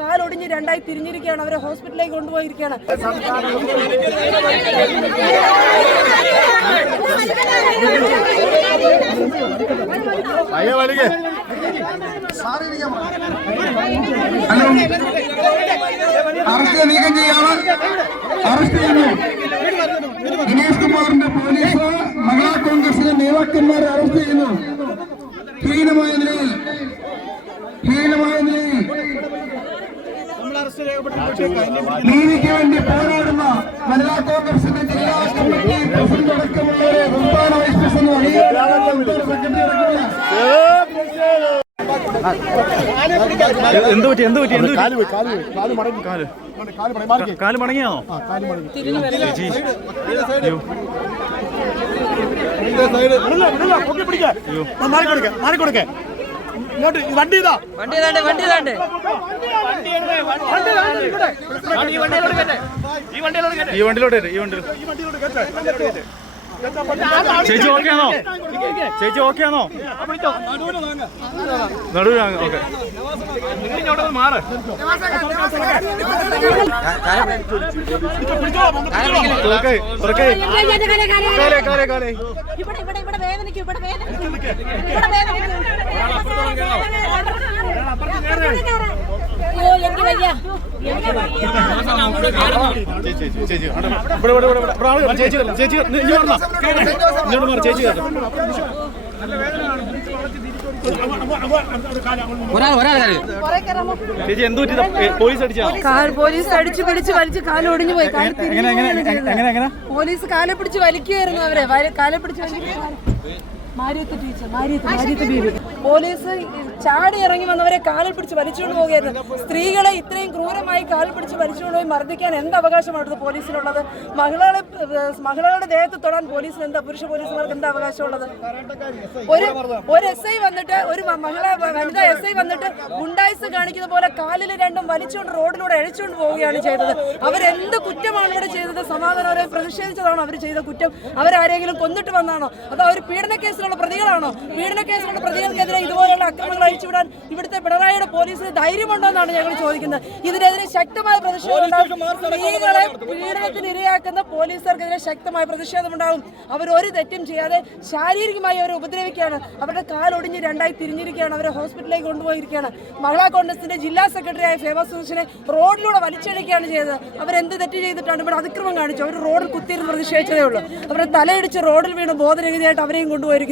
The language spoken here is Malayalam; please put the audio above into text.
കാലൊടിഞ്ഞ് രണ്ടായി തിരിഞ്ഞിരിക്കുകയാണ്. അവരെ ഹോസ്പിറ്റലിലേക്ക് കൊണ്ടുപോയിരിക്കുകയാണ്. അറസ്റ്റ് നീക്കം ചെയ്യാണ്. അറസ്റ്റ് ചെയ്യുന്നു. ദിനേഷ് കുമാറിന്റെ പോലീസ് മഹിളാ കോൺഗ്രസിലെ നേതാക്കന്മാരെ അറസ്റ്റ് ചെയ്യുന്നു. ഹീനമായ നിലയിൽ നീതിക്ക് വേണ്ടി പോരാടുന്ന മഹിളാ കോൺഗ്രസിന്റെ ജില്ലാ കമ്മിറ്റി പ്രസിഡന്റ് അടക്കമുള്ളവരെ സംസ്ഥാന വൈസ് പ്രസിഡന്റ് സെക്രട്ടറി കാല് മടങ്ങിയാണോ? മാറിക്കൊടുക്കേ ഇങ്ങോട്ട് വണ്ടി ഈ വണ്ടിയിലോട്ട് ചേച്ചി ഓക്കെയാണോ? നടുവിലാണ്. ഓക്കെ മാറ്. പോലീസ് അടിച്ചു പിടിച്ച് വലിച്ച് കാലൊടിഞ്ഞു പോയി. പോലീസ് കാലെ പിടിച്ച് വലിക്കുകയായിരുന്നു. അവരെ കാലെ പിടിച്ച് പോലീസ് ചാടി ഇറങ്ങി വന്നവരെ കാലിൽ പിടിച്ച് വലിച്ചുകൊണ്ട് പോവുകയായിരുന്നു. സ്ത്രീകളെ ഇത്രയും ക്രൂരമായി കാലിൽ പിടിച്ച് വലിച്ചുകൊണ്ടുപോയി മർദ്ദിക്കാൻ എന്ത് അവകാശമാണ് പോലീസിനുള്ളത്? മഹിളകളുടെ ദേഹത്ത് തൊടാൻ പോലീസിന് എന്താ, പുരുഷ പോലീസുമാർക്ക് എന്താ അവകാശമുള്ളത്? ഒരു SI വന്നിട്ട്, ഒരു വനിതാ SI വന്നിട്ട് ഗുണ്ടായിസ് കാണിക്കുന്ന പോലെ കാലിൽ രണ്ടും വലിച്ചുകൊണ്ട് റോഡിലൂടെ അഴിച്ചുകൊണ്ട് പോവുകയാണ് ചെയ്തത്. അവരെന്ത് കുറ്റമാണ് ഇവിടെ ചെയ്തത്? സമാധാനപരമായി പ്രതിഷേധിച്ചതാണോ അവർ ചെയ്ത കുറ്റം? അവരാരെങ്കിലും കൊന്നിട്ട് വന്നാണോ? അതോ അവർ പീഡന കേസിലുള്ള പ്രതികളാണോ? പീഡന കേസിലുള്ള പ്രതികൾക്കെതിരെ ഇതുപോലുള്ള അക്രമങ്ങൾ അഴിച്ചുവിടാൻ ഇവിടുത്തെ പിണറായിയുടെ പോലീസിന് ധൈര്യമുണ്ടോ എന്നാണ് ഞങ്ങൾ ചോദിക്കുന്നത്. ഇതിനെതിരെ ശക്തമായ പ്രതിഷേധമുണ്ടാകും. സ്ത്രീകളെ പീഡനത്തിന് ഇരയാക്കുന്ന പോലീസുകാർക്കെതിരെ ശക്തമായ പ്രതിഷേധമുണ്ടാകും. അവർ ഒരു തെറ്റും ചെയ്യാതെ ശാരീരികമായി അവരെ ഉപദ്രവിക്കുകയാണ്. അവരുടെ കാലൊടിഞ്ഞ് രണ്ടായി തിരിഞ്ഞിരിക്കുകയാണ്. അവരെ ഹോസ്പിറ്റലിലേക്ക് കൊണ്ടുപോയിരിക്കുകയാണ്. മഹിളാ കോൺഗ്രസിന്റെ ജില്ലാ സെക്രട്ടറിയായ ഫേമസ് സുരേഷിനെ റോഡിലൂടെ വലിച്ചടിക്കുകയാണ് ചെയ്തത്. അവരെന്ത് തെറ്റ് ചെയ്തിട്ടാണ് ഇവിടെ അതിക്രമം കാണിച്ചു? അവർ റോഡിൽ കുത്തിയിരുന്ന് പ്രതിഷേധിച്ചതേ ഉള്ളൂ. അവരെ തലയിടിച്ച് റോഡിൽ വീണ് ബോധരഹിതയായിട്ട് അവരെയും കൊണ്ടുപോയിരിക്കുന്നു.